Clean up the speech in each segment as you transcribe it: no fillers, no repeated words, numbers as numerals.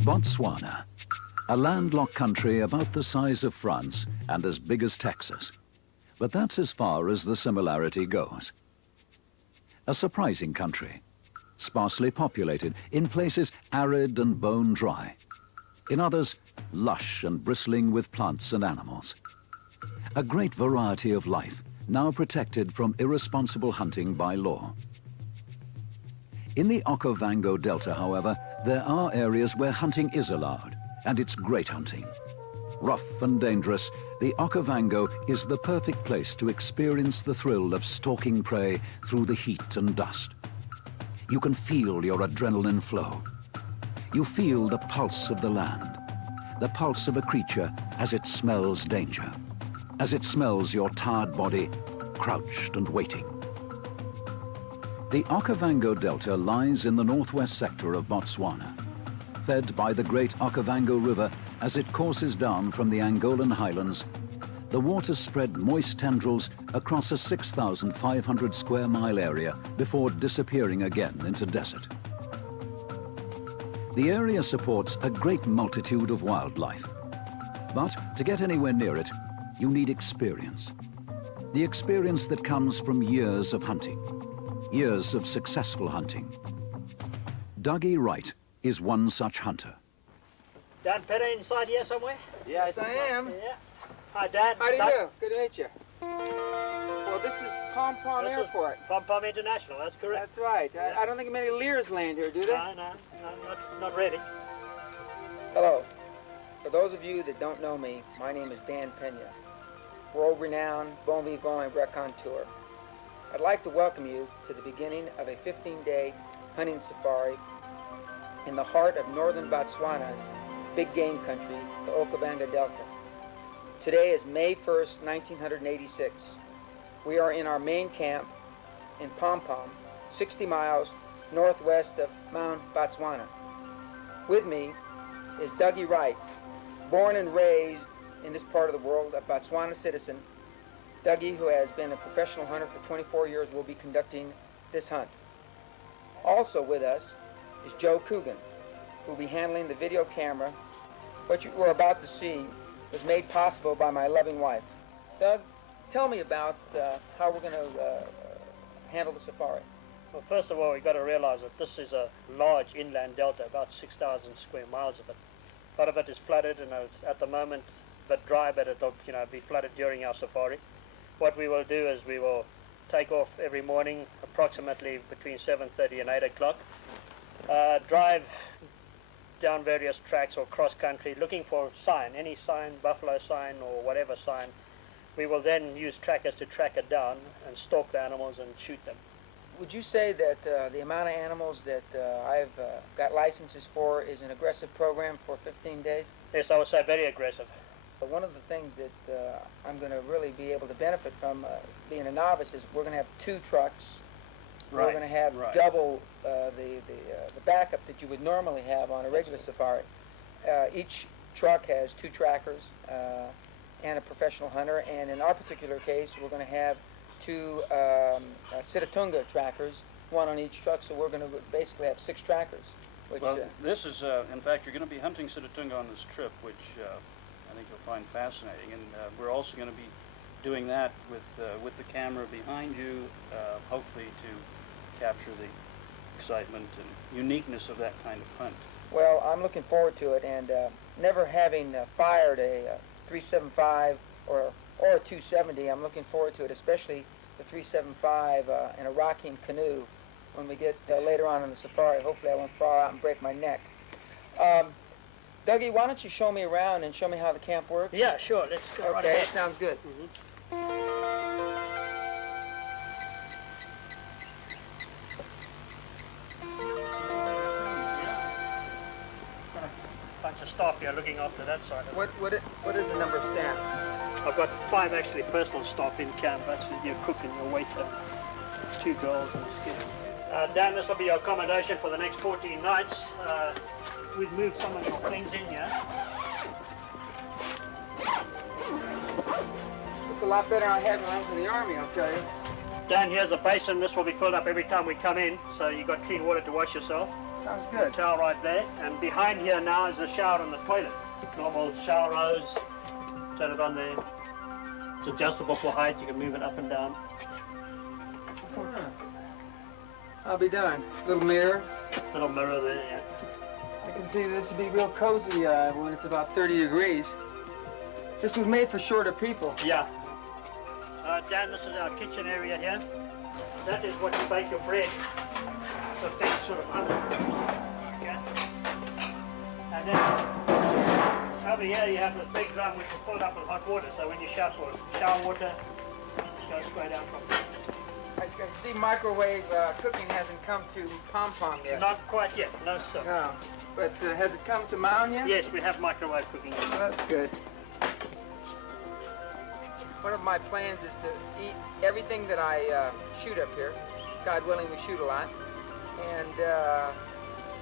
Botswana, a landlocked country about the size of France and as big as Texas. But that's as far as the similarity goes. A surprising country, sparsely populated, in places arid and bone dry, in others lush and bristling with plants and animals. A great variety of life, now protected from irresponsible hunting by law. In the Okavango Delta, however, there are areas where hunting is allowed, and it's great hunting. Rough and dangerous, the Okavango is the perfect place to experience the thrill of stalking prey through the heat and dust. You can feel your adrenaline flow. You feel the pulse of the land, the pulse of a creature as it smells danger, as it smells your tired body, crouched and waiting. The Okavango Delta lies in the northwest sector of Botswana, fed by the great Okavango River as it courses down from the Angolan highlands. The waters spread moist tendrils across a 6,500 square mile area before disappearing again into desert. The area supports a great multitude of wildlife, but to get anywhere near it, you need experience. The experience that comes from years of hunting. Years of successful hunting. Dougie Wright is one such hunter. Dan Peña inside here somewhere? Yes, I am. Yeah. Hi, Dan. How do you do? Good to meet you. Well, this is Pom Pom Airport. Pom Pom International, that's correct. That's right. Yeah. I don't think many Lears land here, do they? No, not really. Hello. For those of you that don't know me, my name is Dan Peña, world-renowned bon vivant and raconteur. I'd like to welcome you to the beginning of a 15-day hunting safari in the heart of northern Botswana's big game country, the Okavango Delta. Today is May 1st, 1986. We are in our main camp in Pom Pom, 60 miles northwest of Mount Botswana. With me is Dougie Wright, born and raised in this part of the world, a Botswana citizen. Dougie, who has been a professional hunter for 24 years, will be conducting this hunt. Also with us is Joe Coogan, who will be handling the video camera. What you are about to see was made possible by my loving wife. Doug, tell me about how we're going to handle the safari. Well, first of all, we've got to realize that this is a large inland delta, about 6,000 square miles of it. A lot of it is flooded, and it's at the moment a bit dry, but it'll be flooded during our safari. What we will do is we will take off every morning approximately between 7:30 and 8 o'clock, drive down various tracks or cross country looking for sign, any sign, buffalo sign or whatever sign. We will then use trackers to track it down and stalk the animals and shoot them. Would you say that the amount of animals that I've got licenses for is an aggressive program for 15 days? Yes, I would say very aggressive. But one of the things that I'm going to really be able to benefit from being a novice is we're going to have 2 trucks. Right. We're going to have double the backup that you would normally have on a regular safari. Each truck has 2 trackers and a professional hunter, and in our particular case, we're going to have 2 Sitatunga trackers, 1 on each truck, so we're going to basically have 6 trackers. Which, well, this is, in fact, you're going to be hunting Sitatunga on this trip, which I think you'll find fascinating, and we're also going to be doing that with the camera behind you, hopefully to capture the excitement and uniqueness of that kind of hunt. Well, I'm looking forward to it, and never having fired a 375 or a 270, I'm looking forward to it, especially the 375 in a rocking canoe when we get later on in the safari. Hopefully I won't fall out and break my neck. Dougie, why don't you show me around and show me how the camp works? Yeah, sure. Let's go right Okay, ahead. sounds good. Bunch of staff here looking after that side of it. What is the number of staff? I've got 5 actually personal staff in camp. That's your cook and your waiter, 2 girls and a skipper. Dan, this will be your accommodation for the next 14 nights. We've moved some of your things in here. a lot better than I had when I was in the Army, I'll tell you. Down here's a basin. This will be filled up every time we come in, so you've got clean water to wash yourself. Sounds good. Towel right there. And behind here now is the shower and the toilet. Normal shower hose. Turn it on there. It's adjustable for height. You can move it up and down. I'll be done. Little mirror. Little mirror there, yeah. I can see this would be real cozy when it's about 30 degrees. This was made for shorter people. Yeah. Dan, this is our kitchen area here. That is what you bake your bread. It's a big sort of oven. Yeah. And then over here you have this big drum which is filled up with hot water. So when you shower water goes straight out from there. I can see microwave cooking hasn't come to Pom Pom yet. Not quite yet, no sir. No. But has it come to Mound yet? Yes, we have microwave cooking. Oh, that's good. One of my plans is to eat everything that I shoot up here. God willing, we shoot a lot. And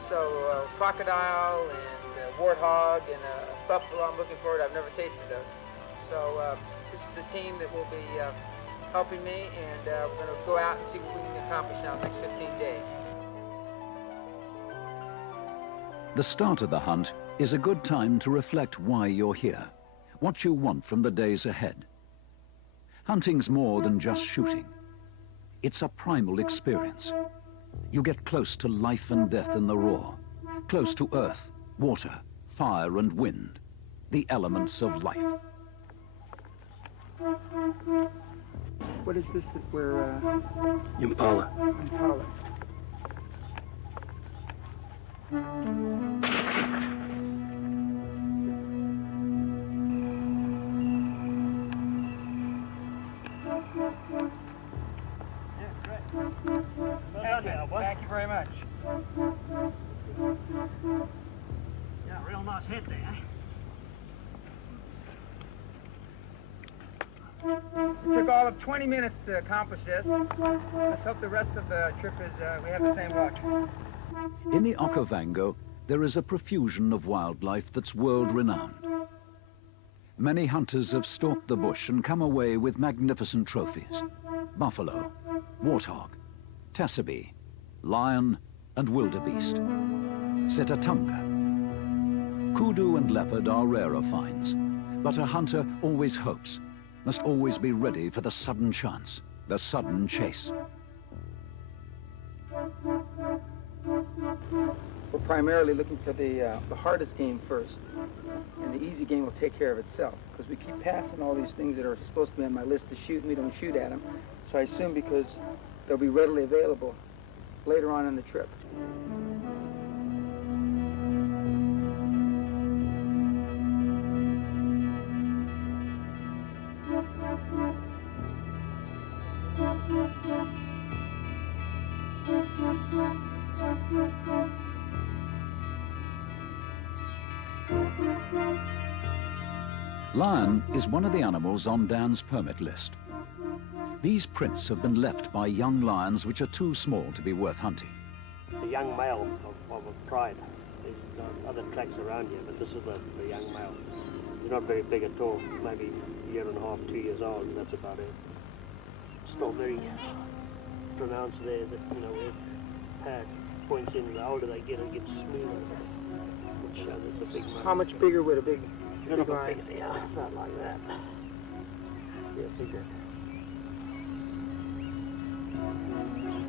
so crocodile and warthog and buffalo, I'm looking forward. I've never tasted those. So this is the team that will be helping me, and we're going to go out and see what we can accomplish now in the next 15 days. The start of the hunt is a good time to reflect why you're here, what you want from the days ahead. Hunting's more than just shooting. It's a primal experience. You get close to life and death in the raw, close to earth, water, fire and wind, the elements of life. What is this that we're... Impala. Impala. Thank you very much. Yeah, real nice head there, eh? It took all of 20 minutes to accomplish this. Let's hope the rest of the trip is we have the same luck. In the Okavango, there is a profusion of wildlife that's world-renowned. Many hunters have stalked the bush and come away with magnificent trophies. Buffalo, warthog, tassabee, lion and wildebeest, sitatunga. Kudu and leopard are rarer finds, but a hunter always hopes, must always be ready for the sudden chance, the sudden chase. We're primarily looking for the hardest game first, and the easy game will take care of itself, because we keep passing all these things that are supposed to be on my list to shoot, and we don't shoot at them. So I assume because they'll be readily available later on in the trip. Lion is one of the animals on Dan's permit list. These prints have been left by young lions which are too small to be worth hunting. The young male of a pride. There's other tracks around here, but this is the young male. He's not very big at all, maybe a year and a half, 2 years old, and that's about it. Still very pronounced there that, you know, where pad points in, the older they get, it gets smoother, which shows it's a big male. How much bigger would a big lion? Bigger, yeah, not like that. Yeah, bigger.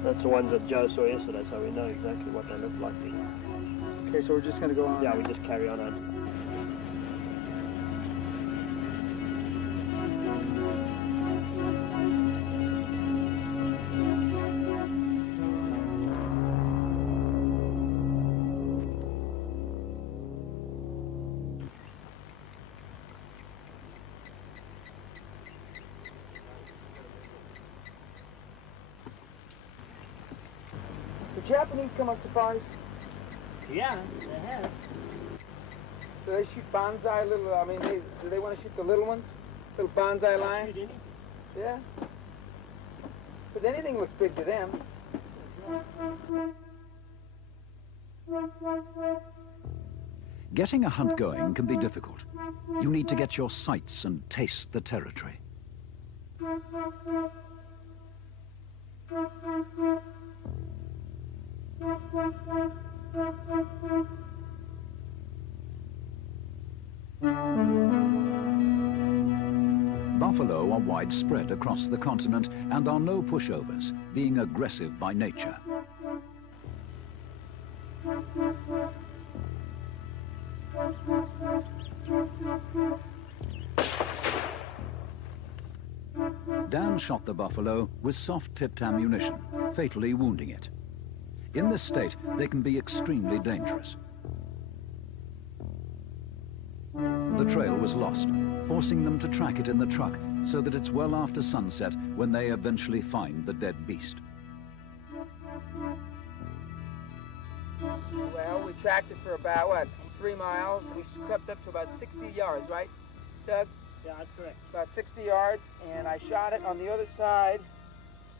That's the ones that Joe saw yesterday, so we know exactly what they look like. Okay, so we're just going to go on. Yeah, we just carry on. The Japanese come on surprise. Yeah, they have. Do they shoot bonsai little, I mean, do they want to shoot the little ones? Little bonsai lions? Yeah. Because anything looks big to them. Getting a hunt going can be difficult. You need to get your sights and taste the territory. Buffalo are widespread across the continent and are no pushovers, being aggressive by nature. Dan shot the buffalo with soft-tipped ammunition, fatally wounding it. In this state, they can be extremely dangerous. The trail was lost, forcing them to track it in the truck so that it's well after sunset when they eventually find the dead beast. Well, we tracked it for about, what, 3 miles. We crept up to about 60 yards, right, Doug? Yeah, that's correct. About 60 yards, and I shot it on the other side,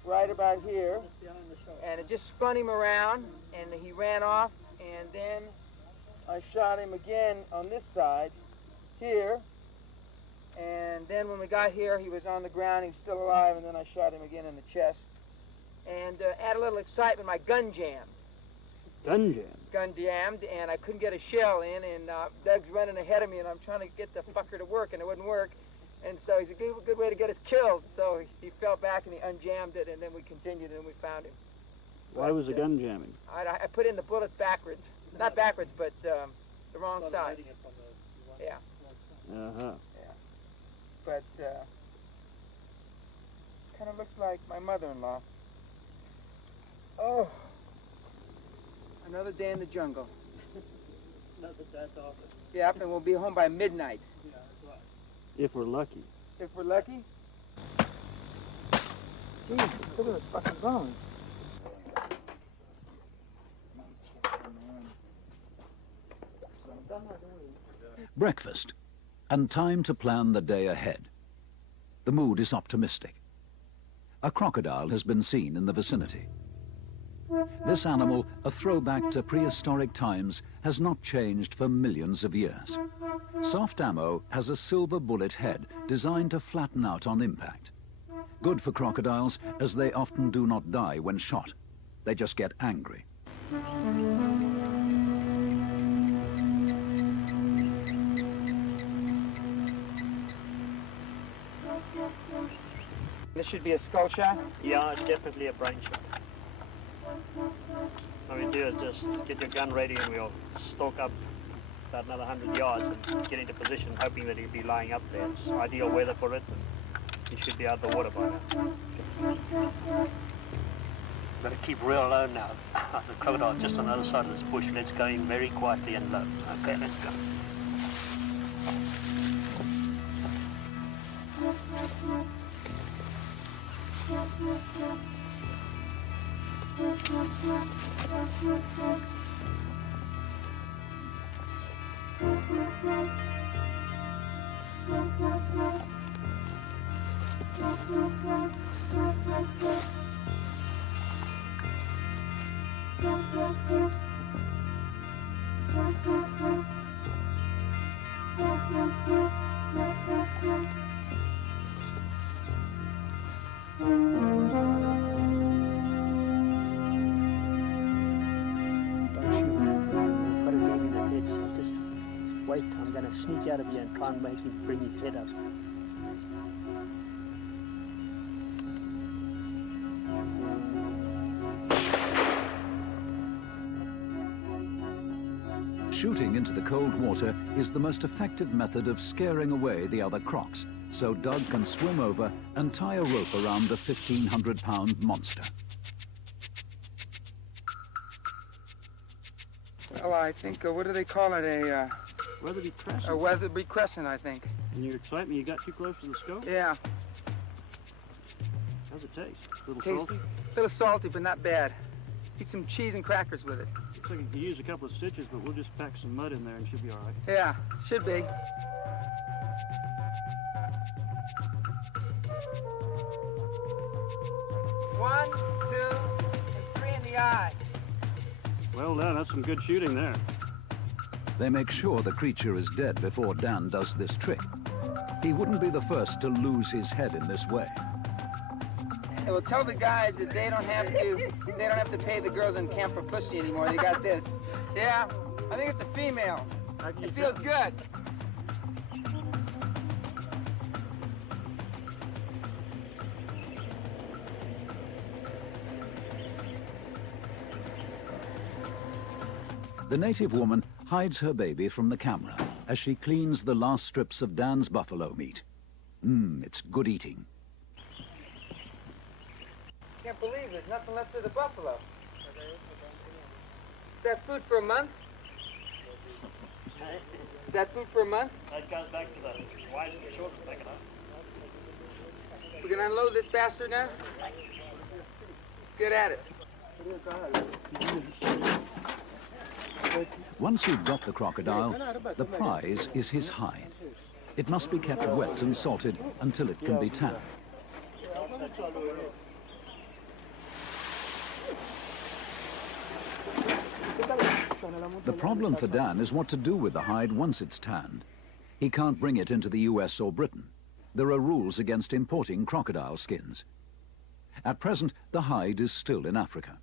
right about here. Just behind the shoulder. And it just spun him around, and he ran off, and then I shot him again on this side, here. And then when we got here, he was on the ground, he was still alive, and then I shot him again in the chest. And add a little excitement, my gun jammed. Gun jam? Gun jammed, and I couldn't get a shell in, and Doug's running ahead of me, and I'm trying to get the fucker to work, and it wouldn't work. And so he's a good way to get us killed. So he fell back, and he unjammed it, and then we continued, and we found him. Why was the gun jamming? I put in the bullets backwards. Not backwards, but the wrong side. Yeah. Uh-huh. Yeah. But kind of looks like my mother-in-law. Oh. Another day in the jungle. Not that that's often. Yep, and we'll be home by midnight. Yeah, that's right. If we're lucky. If we're lucky. Jeez, look at those fucking bones. Breakfast, and time to plan the day ahead. The mood is optimistic. A crocodile has been seen in the vicinity. This animal, a throwback to prehistoric times, has not changed for millions of years. Soft ammo has a silver bullet head designed to flatten out on impact. Good for crocodiles, as they often do not die when shot. They just get angry. This should be a skull shot? Yeah, it's definitely a brain shot. What we do is just get your gun ready and we'll stalk up about another 100 yards and get into position, hoping that he'll be lying up there. It's ideal weather for it, and he should be out of the water by now. Got to keep real low now. The crocodile's just on the other side of this bush. Let's go in very quietly and low. Okay, let's go. Wait, I'm going to sneak out of here and try and make him bring his head up. Shooting into the cold water is the most effective method of scaring away the other crocs, so Doug can swim over and tie a rope around the 1,500-pound monster. Well, I think, what do they call it? Weatherby Crescent. A Weatherby Crescent, I think. In your excitement, you got too close to the scope? Yeah. How's it taste? A little Tasty. salty? A little salty, but not bad. Eat some cheese and crackers with it. Looks like you could use a couple of stitches, but we'll just pack some mud in there and should be all right. Yeah, should be. One, two, and three in the eye. Well done, that's some good shooting there. They make sure the creature is dead before Dan does this trick. He wouldn't be the first to lose his head in this way. It will tell the guys that they don't have to pay the girls in camp for pussy anymore. They got this. Yeah, I think it's a female. It feels good. The native woman hides her baby from the camera as she cleans the last strips of Dan's buffalo meat. It's good eating. Can't believe there's nothing left of the buffalo. Is that food for a month? Is that food for a month? That goes back to the wide and short to make it up. We're gonna unload this bastard now? Let's get at it. Once you've got the crocodile, the prize is his hide. It must be kept wet and salted until it can be tanned. The problem for Dan is what to do with the hide once it's tanned. He can't bring it into the US or Britain. There are rules against importing crocodile skins. At present, the hide is still in Africa.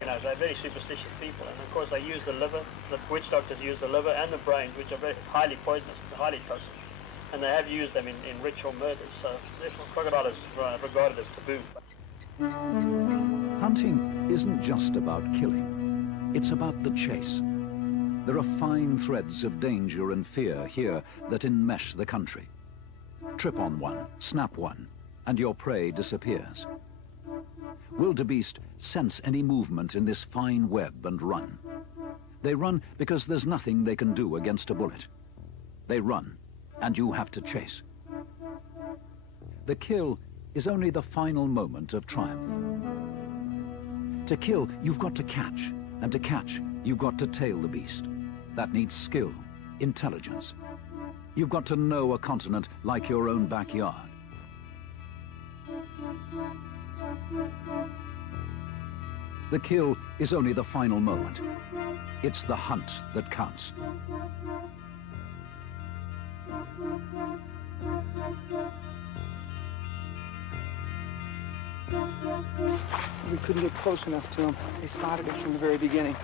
You know, they're very superstitious people, and of course they use the liver. The witch doctors use the liver and the brains, which are very highly poisonous, highly toxic, and they have used them in ritual murders. So therefore, crocodile is regarded as taboo. Hunting isn't just about killing. It's about the chase. There are fine threads of danger and fear here that enmesh the country. Trip on one, snap one, and your prey disappears. Wildebeest sense any movement in this fine web and run. They run because there's nothing they can do against a bullet. They run, and you have to chase. The kill is only the final moment of triumph. To kill, you've got to catch, and to catch, you've got to tail the beast. That needs skill, intelligence. You've got to know a continent like your own backyard. The kill is only the final moment. It's the hunt that counts. We couldn't get close enough to them. They spotted us from the very beginning.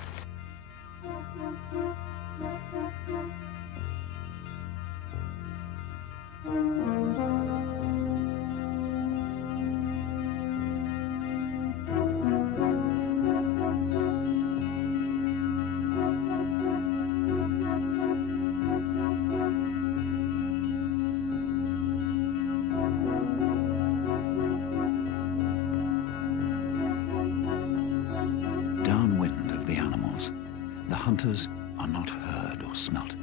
Downwind of the animals, the hunters are not heard or smelt.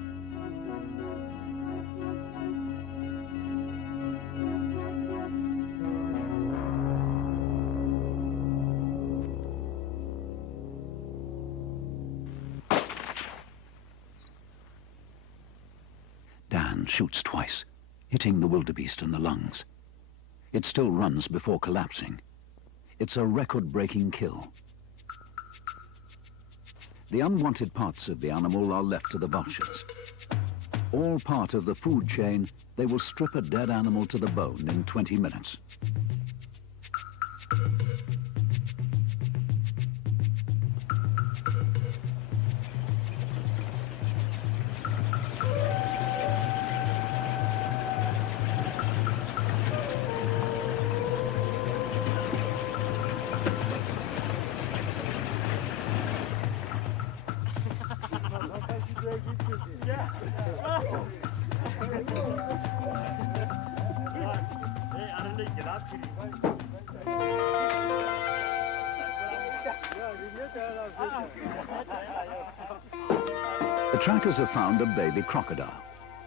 Dan shoots twice, hitting the wildebeest in the lungs. It still runs before collapsing. It's a record-breaking kill. The unwanted parts of the animal are left to the vultures. All part of the food chain, they will strip a dead animal to the bone in 20 minutes. The trackers have found a baby crocodile.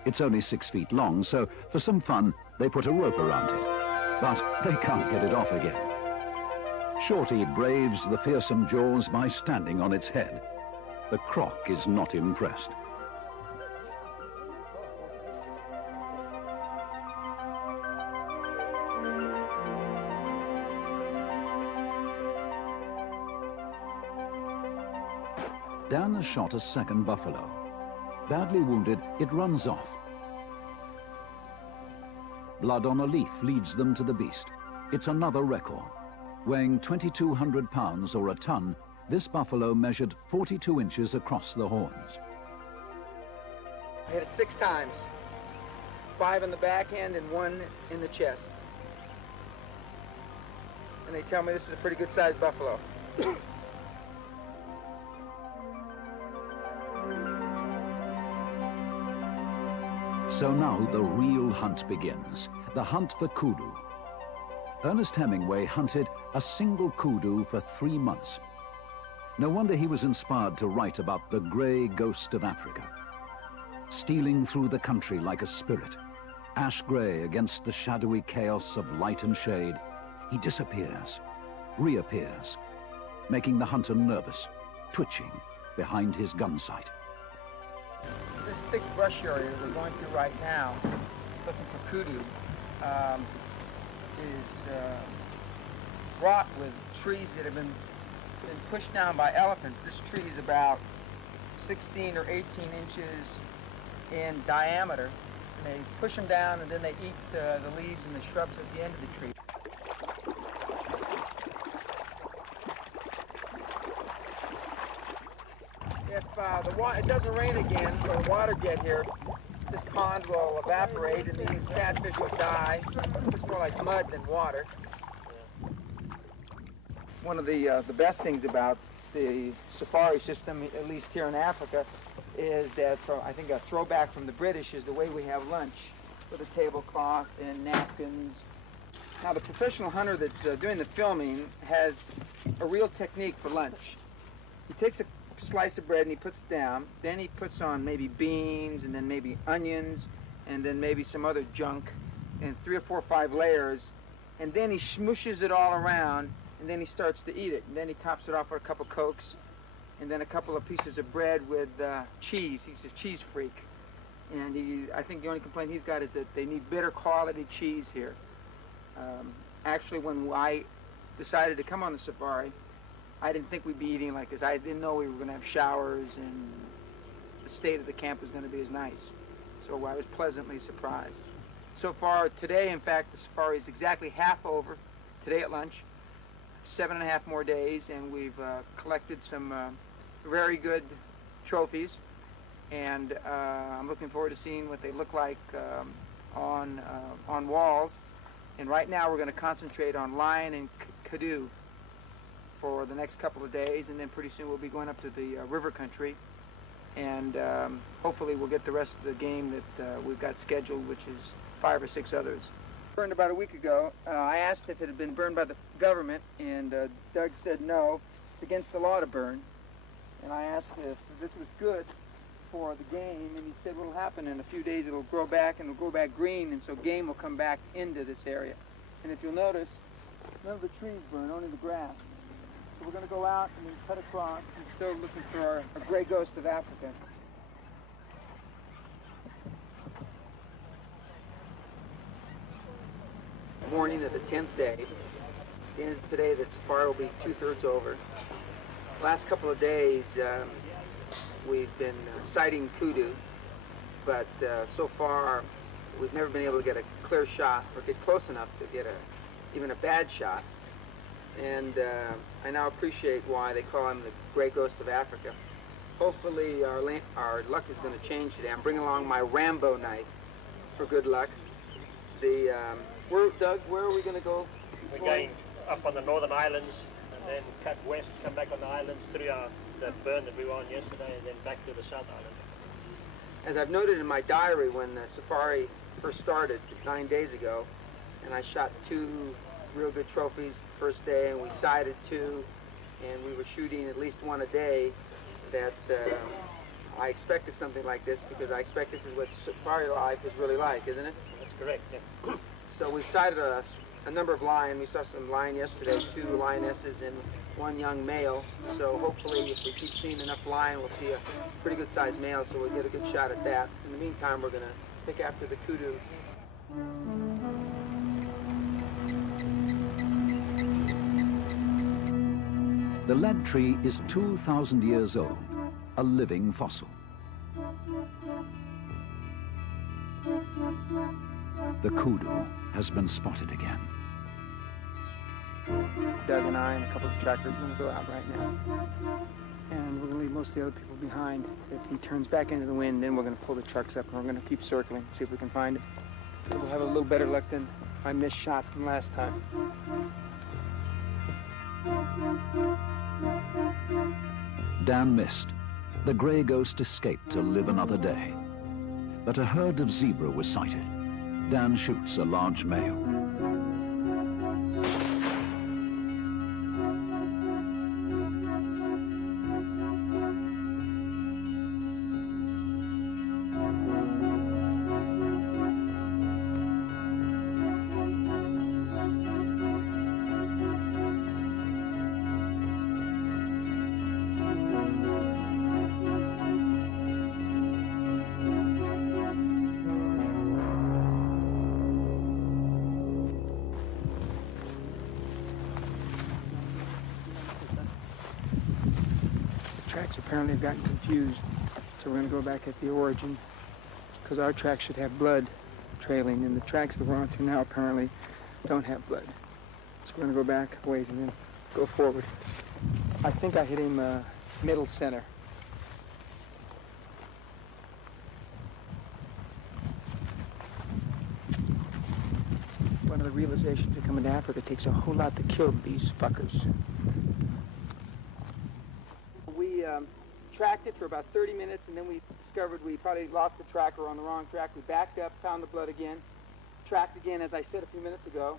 It's only 6 feet long, so for some fun, they put a rope around it. But they can't get it off again. Shorty braves the fearsome jaws by standing on its head. The croc is not impressed. Dan has shot a second buffalo. Badly wounded, it runs off. Blood on a leaf leads them to the beast. It's another record. Weighing 2,200 pounds or a ton, this buffalo measured 42 inches across the horns. I hit it 6 times. 5 in the back end and 1 in the chest. And they tell me this is a pretty good sized buffalo. So now the real hunt begins, the hunt for kudu. Ernest Hemingway hunted a single kudu for 3 months. No wonder he was inspired to write about the grey ghost of Africa. Stealing through the country like a spirit, ash grey against the shadowy chaos of light and shade, he disappears, reappears, making the hunter nervous, twitching behind his gun sight. This thick brush area we're going through right now, looking for kudu, is wrought with trees that have been pushed down by elephants. This tree is about 16 or 18 inches in diameter, and they push them down and then they eat the leaves and the shrubs at the end of the tree. If it doesn't rain again, or the water get here, this pond will evaporate and these catfish will die. It's more like mud than water. One of the best things about the safari system, at least here in Africa, is that I think a throwback from the British is the way we have lunch with a tablecloth and napkins. Now the professional hunter that's doing the filming has a real technique for lunch. He takes a slice of bread and he puts it down, then he puts on maybe beans and then maybe onions and then maybe some other junk and 3 or 4 or 5 layers, and then he smooshes it all around and then he starts to eat it, and then he tops it off with a couple Cokes and then a couple of pieces of bread with cheese. He's a cheese freak, and I think the only complaint he's got is that they need better quality cheese here. Actually, when I decided to come on the safari, I didn't think we'd be eating like this. I didn't know we were going to have showers and the state of the camp was going to be as nice. So I was pleasantly surprised. So far today, in fact, the safari is exactly half over. Today at lunch, 7.5 more days, and we've collected some very good trophies. And I'm looking forward to seeing what they look like on walls. And right now we're going to concentrate on lion and kudu for the next couple of days, and then pretty soon we'll be going up to the river country, and hopefully we'll get the rest of the game that we've got scheduled, which is 5 or 6 others. Burned about a week ago. I asked if it had been burned by the government, and Doug said no, it's against the law to burn. And I asked if this was good for the game, and he said what'll happen in a few days, it'll grow back and it'll grow back green, and so game will come back into this area. And if you'll notice, none of the trees burn, only the grass. So we're going to go out and then cut across and still looking for a gray ghost of Africa. Morning of the 10th day. At the end of today, the safari will be 2/3 over. Last couple of days, we've been sighting kudu, but so far we've never been able to get a clear shot or get close enough to get even a bad shot. And I now appreciate why they call him the Grey Ghost of Africa. Hopefully our luck is going to change today. I'm bringing along my Rambo knife for good luck. Doug, where are we going to go? We're going up on the Northern Islands and then cut west, come back on the islands through the burn that we were on yesterday, and then back to the South Island. As I've noted in my diary, when the safari first started 9 days ago, and I shot 2 real good trophies the first day, and we sighted 2, and we were shooting at least 1 a day, that I expected something like this, because I expect this is what safari life is really like, isn't it? That's correct, yeah. So we sighted a number of lion. We saw some lion yesterday, 2 lionesses and 1 young male. So hopefully if we keep seeing enough lion, we'll see a pretty good sized male, so we'll get a good shot at that. In the meantime, we're going to pick after the kudu. The lead tree is 2,000 years old, a living fossil. The kudu has been spotted again. Doug and I and a couple of trackers are going to go out right now. And we're going to leave most of the other people behind. If he turns back into the wind, then we're going to pull the trucks up and we're going to keep circling, see if we can find him. We'll have a little better luck than my missed shot from last time. Dan missed. The grey ghost escaped to live another day. But a herd of zebra was sighted. Dan shoots a large male. Tracks apparently have gotten confused, so we're going to go back at the origin, because our tracks should have blood trailing, and the tracks that we're onto now apparently don't have blood. So we're going to go back a ways and then go forward. I think I hit him middle center. One of the realizations of coming to Africa, it takes a whole lot to kill these fuckers. We tracked it for about 30 minutes, and then we discovered we probably lost the tracker on the wrong track. We backed up, found the blood again, tracked again, as I said a few minutes ago.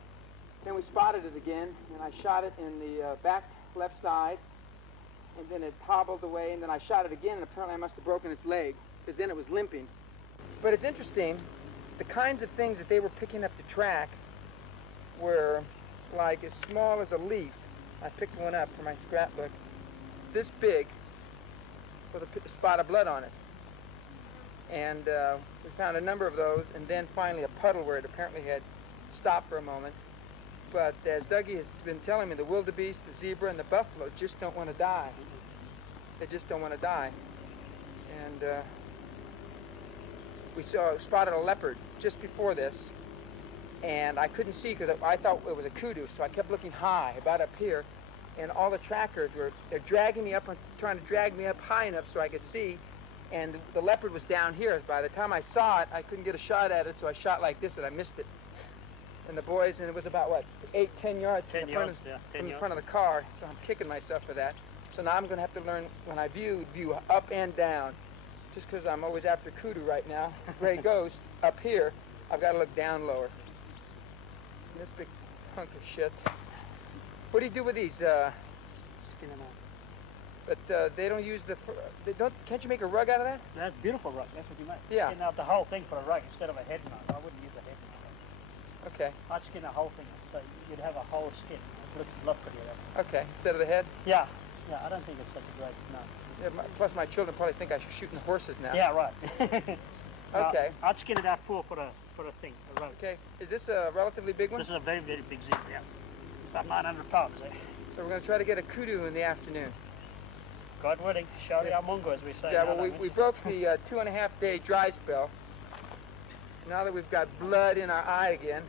Then we spotted it again, and I shot it in the back left side, and then it hobbled away, and then I shot it again, and apparently I must have broken its leg, because then it was limping. But it's interesting, the kinds of things that they were picking up to track were like as small as a leaf. I picked one up for my scrapbook, this big, with a spot of blood on it. And we found a number of those, and then finally a puddle where it apparently had stopped for a moment. But as Dougie has been telling me, the wildebeest, the zebra, and the buffalo just don't want to die. They just don't want to die. And we spotted a leopard just before this, and I couldn't see because I thought it was a kudu, so I kept looking high, about up here, and all the trackers they're dragging me up, trying to drag me up high enough so I could see, and the leopard was down here. By the time I saw it, I couldn't get a shot at it, so I shot like this, and I missed it. And the boys, and it was about, what, 10 yards from the front of the car, so I'm kicking myself for that. So now I'm going to have to learn, when I view up and down. Just because I'm always after kudu right now, gray ghost, up here, I've got to look down lower. And this big hunk of shit. What do you do with these? Skin them out. But they don't use can't you make a rug out of that? That's a beautiful rug, that's what you make. Yeah. Skin out the whole thing for a rug instead of a head mount. I wouldn't use a head mount. Okay. I'd skin the whole thing, so you'd have a whole skin. It looks a lot prettier that way. Okay, instead of the head? Yeah, I don't think it's such a great, no. Yeah, plus my children probably think I should shoot in the horses now. Yeah, right. Okay. I'd skin it out for a thing, a rug. Okay. Is this a relatively big one? This is a very, very big zebra, yeah. About 900 pounds, eh? So we're going to try to get a kudu in the afternoon. God willing, shari Yeah. amungo, as we say. Yeah, well, we broke the 2.5-day dry spell. Now that we've got blood in our eye again,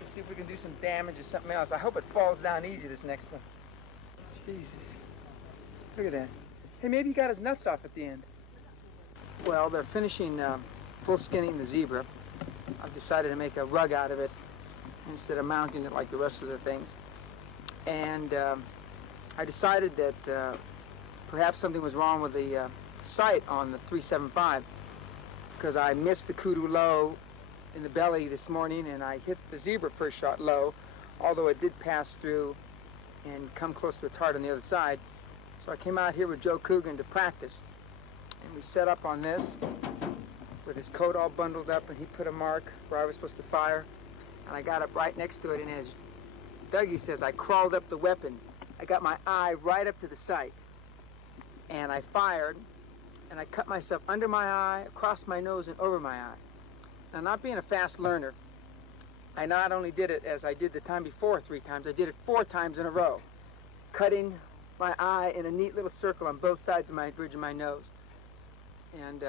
let's see if we can do some damage or something else. I hope it falls down easy, this next one. Jesus. Look at that. Hey, maybe he got his nuts off at the end. Well, they're finishing full skinning the zebra. I've decided to make a rug out of it instead of mounting it like the rest of the things. And I decided that perhaps something was wrong with the sight on the 375, because I missed the kudu low in the belly this morning, and I hit the zebra first shot low, although it did pass through and come close to its heart on the other side. So I came out here with Joe Coogan to practice, and we set up on this with his coat all bundled up, and he put a mark where I was supposed to fire, and I got up right next to it, and as Dougie says, I crawled up the weapon. I got my eye right up to the sight, and I fired, and I cut myself under my eye, across my nose, and over my eye. Now, not being a fast learner, I not only did it as I did the time before 3 times, I did it 4 times in a row, cutting my eye in a neat little circle on both sides of my bridge of my nose. And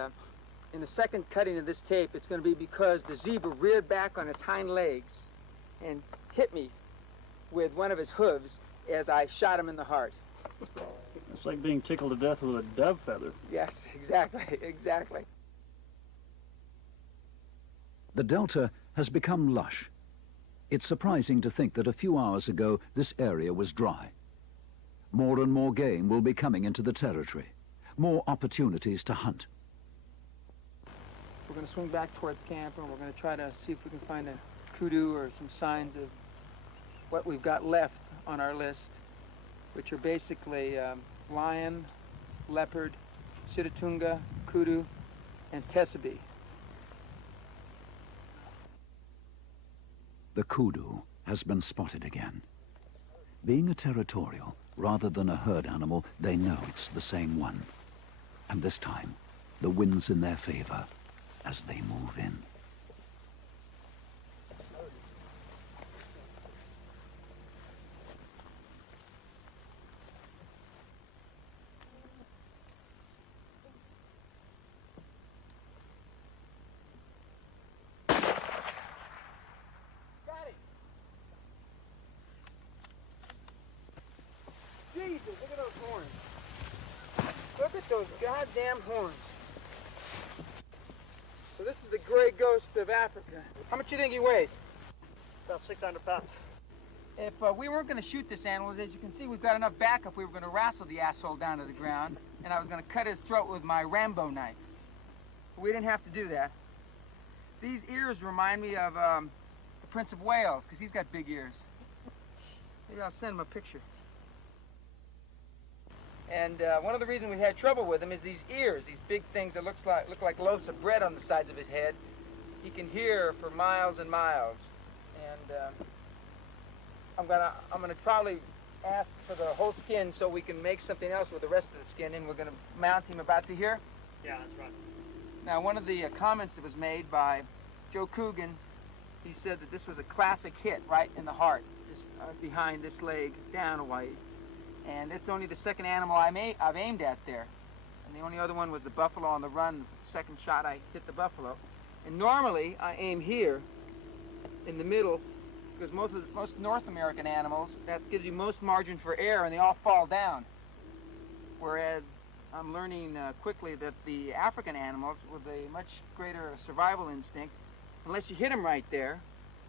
in the second cutting of this tape, it's going to be because the zebra reared back on its hind legs and hit me with one of his hooves as I shot him in the heart. It's like being tickled to death with a dove feather. Yes, exactly, exactly. The delta has become lush. It's surprising to think that a few hours ago this area was dry. More and more game will be coming into the territory, more opportunities to hunt. We're going to swing back towards camp, and we're going to try to see if we can find a kudu or some signs of what we've got left on our list, which are basically lion, leopard, sitatunga, kudu, and tesabe. The kudu has been spotted again. Being a territorial rather than a herd animal, they know it's the same one. And this time, the wind's in their favor as they move in. Jesus, look at those horns. Look at those goddamn horns. So this is the gray ghost of Africa. How much do you think he weighs? About 600 pounds. If we weren't going to shoot this animal, as you can see, we've got enough backup. We were going to wrestle the asshole down to the ground, and I was going to cut his throat with my Rambo knife. But we didn't have to do that. These ears remind me of the Prince of Wales, because he's got big ears. Maybe I'll send him a picture. And one of the reasons we've had trouble with him is these ears, these big things that look like loaves of bread on the sides of his head. He can hear for miles and miles. And I'm gonna probably ask for the whole skin so we can make something else with the rest of the skin, and we're gonna mount him about to here. Yeah, that's right. Now, one of the comments that was made by Joe Coogan, he said that this was a classic hit right in the heart, just behind this leg, down a ways. And it's only the second animal I've aimed at there. And the only other one was the buffalo on the run. The second shot, I hit the buffalo. And normally, I aim here, in the middle, because most North American animals, that gives you most margin for error, and they all fall down. Whereas I'm learning quickly that the African animals, with a much greater survival instinct, unless you hit them right there,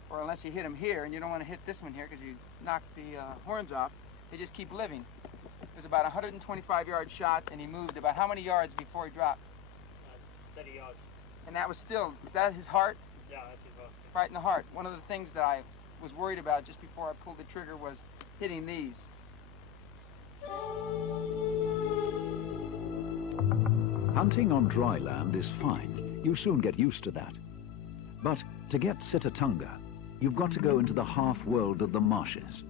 or unless you hit them here, and you don't want to hit this one here because you knock the horns off, they just keep living. It was about a 125-yard shot, and he moved about how many yards before he dropped? 30 yards. And that was still, is that his heart? Yeah, that's his heart. Right in the heart. One of the things that I was worried about just before I pulled the trigger was hitting these. Hunting on dry land is fine. You soon get used to that. But to get sitatunga, you've got to go into the half-world of the marshes.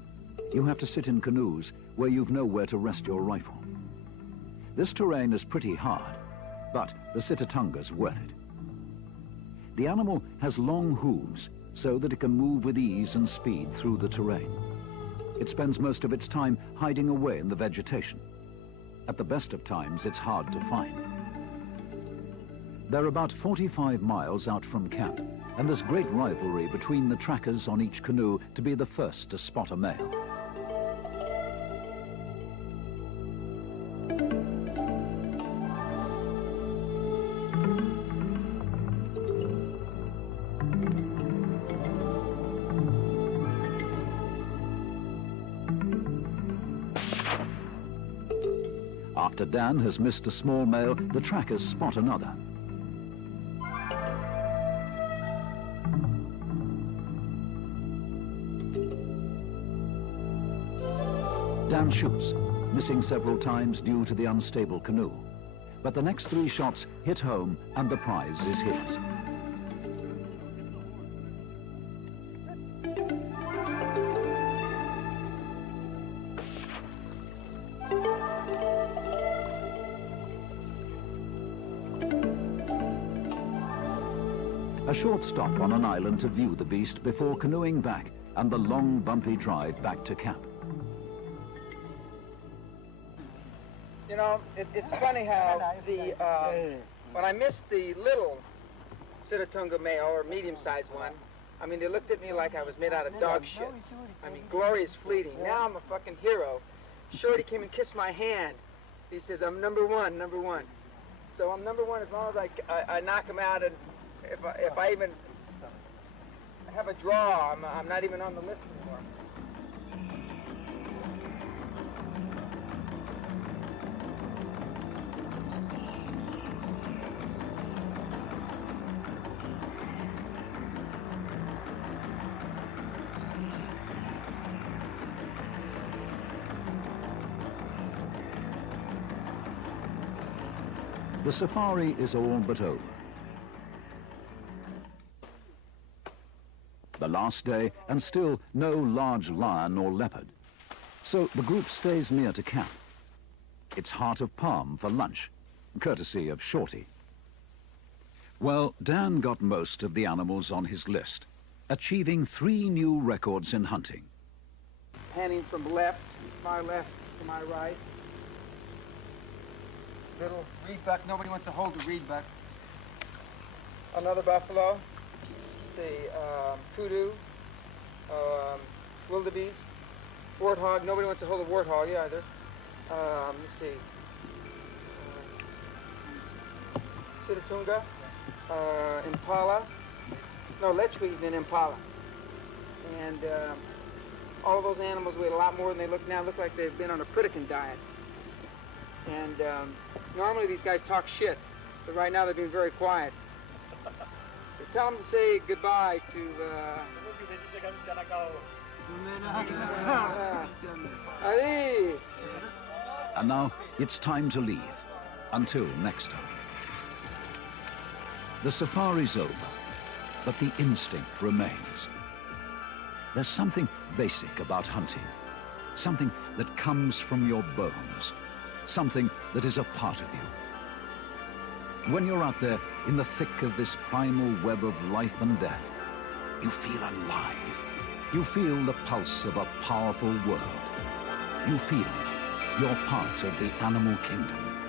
You have to sit in canoes where you've nowhere to rest your rifle. This terrain is pretty hard, but the sitatunga's worth it. The animal has long hooves so that it can move with ease and speed through the terrain. It spends most of its time hiding away in the vegetation. At the best of times, it's hard to find. They're about 45 miles out from camp, and there's great rivalry between the trackers on each canoe to be the first to spot a male. After Dan has missed a small male, the trackers spot another. Dan shoots, missing several times due to the unstable canoe. But the next 3 shots hit home and the prize is his. A short stop on an island to view the beast before canoeing back and the long, bumpy drive back to camp. You know, it's funny how when I missed the little sitatunga male, or medium-sized one, I mean, they looked at me like I was made out of dog shit. I mean, glory is fleeting. Now I'm a fucking hero. Shorty came and kissed my hand. He says, I'm number one, number one. So I'm number one as long as I knock him out, and if I even have a draw, I'm not even on the list anymore. The safari is all but over. The last day, and still no large lion or leopard. So the group stays near to camp. It's heart of palm for lunch, courtesy of Shorty. Well, Dan got most of the animals on his list, achieving 3 new records in hunting. Panning from left, my left to my right. Little reed buck. Nobody wants to hold the reed buck. Another buffalo. Let's see, kudu, wildebeest, warthog. Nobody wants to hold a warthog either. Let's see, Sitatunga, impala. No, lechwe than impala. And all of those animals weighed a lot more than they look now. Look like they've been on a Pritikin diet. And normally these guys talk shit, but right now they're being very quiet. So tell them to say goodbye to... Ali! And now it's time to leave, until next time. The safari's over, but the instinct remains. There's something basic about hunting, something that comes from your bones. Something that is a part of you. When you're out there in the thick of this primal web of life and death, you feel alive. You feel the pulse of a powerful world. You feel you're part of the animal kingdom.